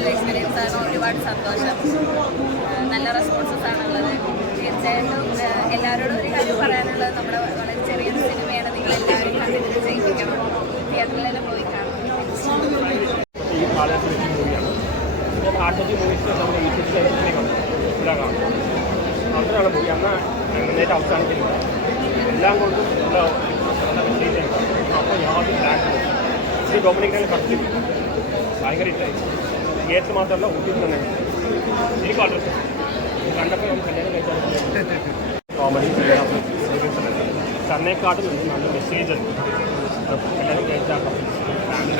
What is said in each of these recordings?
നല്ല എക്സ്പീരിയൻസ് ആണ്. ഒരുപാട് സന്തോഷം. നല്ല റെസ്പോൺസസ് ആണുള്ളത്. തീർച്ചയായിട്ടും എല്ലാവരോടും ഒരു കാര്യം പറയാനുള്ളത്, നമ്മുടെ വളരെ ചെറിയൊരു സിനിമയാണ്. നിങ്ങൾ എല്ലാവരും കണ്ടിട്ട് ജയിപ്പിക്കണം. തിയേറ്ററിലെല്ലാം പോയി കാണണം. ഈ കാലഘട്ടത്തിൽ മൂവിയാണ്. ഞാൻ ആർട്ടിസ്റ്റ് മൂവീസ് നമ്മുടെ ഈ ഇവിടെ കാണും. അത്രയാണ് മൂവി. അന്ന് നേരിട്ട് അവസാനിക്കുന്നില്ല. എല്ലാം കൊണ്ടും ഉള്ള അപ്പോൾ യാതൊരു ലാക്ക് ഈ ഡൊമിനിക്കൽ കട്ടി ഭയങ്കര ഇഷ്ടമായി. തിയേറ്റർ മാത്രമല്ല ഊട്ടിയിൽ തന്നെ എനിക്ക് വളരെ കണ്ടപ്പോൾ നമുക്ക് കല്യാണം കഴിച്ചാൽ കോമഡി തന്നെക്കാട്ടും നല്ല മെസ്സേജ് കല്യാണം കഴിച്ചാൽ ഫാമിലി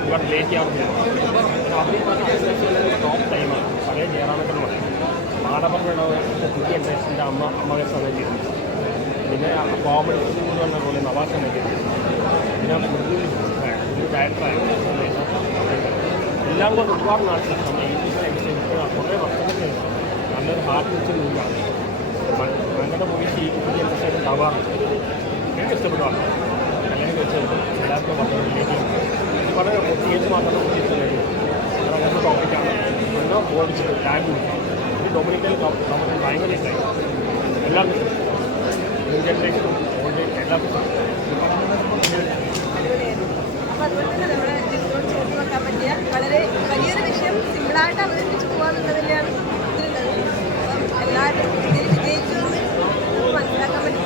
ഒരുപാട് ലേറ്റ് ആവുന്നില്ല. ടോപ്പ് ടൈമാണ്. പഴയ ജയറാമൊക്കെ പറയും. മാടപ്പറമ്പയുടെ പുതിയ ഇൻട്രസ്റ്റിൻ്റെ അമ്മയെ സമയം ചെയ്തിട്ടുണ്ട്. പിന്നെ കോമഡി എന്ന് പറഞ്ഞ പോലെ നവാസ് തന്നെ ചെയ്തിട്ടുണ്ട്. പിന്നെ ഒരു ഡയറക്ടറായിരുന്നു. എല്ലാം കൊണ്ട് ഒരുപാട് നാട്ടിൽ നമ്മുടെ ഇന്ത്യയിൽ കുറേ വർഷത്തിന് ശേഷം നല്ലൊരു ഹാർട്ട് വെച്ച് മൂവിയാണ്. ഞങ്ങളുടെ മൂവീസ് ഈ പുതിയ ഇൻട്രസ്റ്റ് ഉണ്ടാവാറുണ്ട്. എനിക്ക് ഇഷ്ടപ്പെടുവാണ്. കല്യാണം കഴിച്ചത് എല്ലാവർക്കും പറഞ്ഞിലേക്ക് വളരെ തിയേറ്റർ മാത്രമേ ഉദ്ദേശിക്കുന്നത്. അങ്ങനത്തെ ടോപ്പിക്കാണ്. എന്നാൽ ഓടിച്ചിട്ട് ടാഗ് കൊടുക്കാം. ഒരു ഡൊമിനിക്കൽ കമ്പനി ഭയങ്കര ഇഷ്ടമായി. എല്ലാവർക്കും ന്യൂ ജനറേഷനും ഓൾഡ് എല്ലാവർക്കും. അപ്പോൾ അതുപോലെ തന്നെ നമ്മുടെ ജിന്നോട് ചേർത്ത് വെക്കാൻ പറ്റിയ വളരെ വലിയൊരു വിഷയം സിമ്പിളായിട്ട് അവതരിപ്പിച്ച് പോകാമെന്നുള്ളത് തന്നെയാണ് ഇതിലുള്ളത്. അപ്പം എല്ലാവരും ഇതിൽ വിജയിച്ചതെന്ന് മനസ്സിലാക്കാൻ പറ്റും.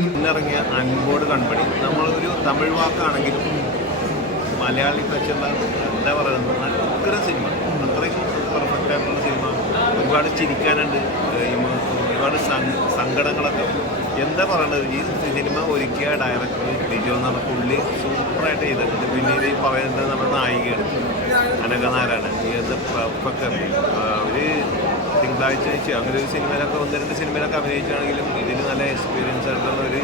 ഇന്നിറങ്ങിയ അൻപോട് കൺപണി നമ്മളൊരു തമിഴ് വാക്കാണെങ്കിലും മലയാളി വെച്ചുള്ള എന്താ പറയുന്നത് നല്ല സിനിമ. അത്രയും പെർഫെക്റ്റ് ആയിട്ടുള്ള സിനിമ. ഒരുപാട് ചിരിക്കാനുണ്ട്. ഒരുപാട് സങ്കടങ്ങളൊക്കെ എന്താ പറയണത്. ഈ സിനിമ ഒരുക്കിയ ഡയറക്ടർ ലിജോ എന്ന് പറഞ്ഞ പുള്ളി സൂപ്പറായിട്ട് ചെയ്തിട്ടുണ്ട്. പിന്നീട് ഈ പറയുന്നത് നമ്മുടെ നായികയാണ് അനഘനാരാണ്. ഇത് പെർഫെക്റ്റ്. ഒരു തിങ്കളാഴ്ച അങ്ങനെ ഒരു സിനിമയിലൊക്കെ 1-2 സിനിമയിലൊക്കെ അഭിനയിച്ചാണെങ്കിലും ഇതിൽ നല്ല എക്സ്പീരിയൻസ് ആയിട്ടുള്ള ഒരു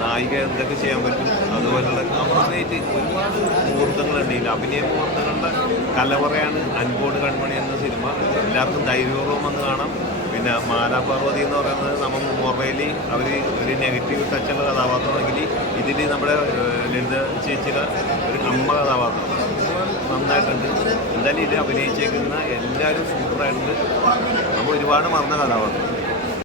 നായിക എന്തൊക്കെ ചെയ്യാൻ പറ്റും. അതുപോലുള്ള കംപ്ലീറ്റ് ഒരുപാട് മുഹൂർത്തങ്ങളുണ്ട്. ഇതിൽ അഭിനയ മുഹൂർത്തങ്ങളുടെ കലവറയാണ് അൻപോട് കൺമണി എന്ന സിനിമ. എല്ലാവർക്കും ധൈര്യപൂർവ്വം വന്ന് കാണാം. പിന്നെ മാലാപാർവതി എന്ന് പറയുന്നത് നമ്മൾ മൊബൈലിൽ അവർ ഒരു നെഗറ്റീവ് ടച്ചുള്ള കഥാപാത്രമാണെങ്കിൽ ഇതിൽ നമ്മുടെ ലളിത ചേച്ചിയുടെ ഒരു അമ്മ കഥാപാത്രം നന്നായിട്ടുണ്ട്. എന്തായാലും ഇത് അഭിനയിച്ചേക്കുന്ന എല്ലാവരും സൂപ്പറായിട്ടുണ്ട്. നമ്മൾ ഒരുപാട് മറന്ന കഥാപാത്രം.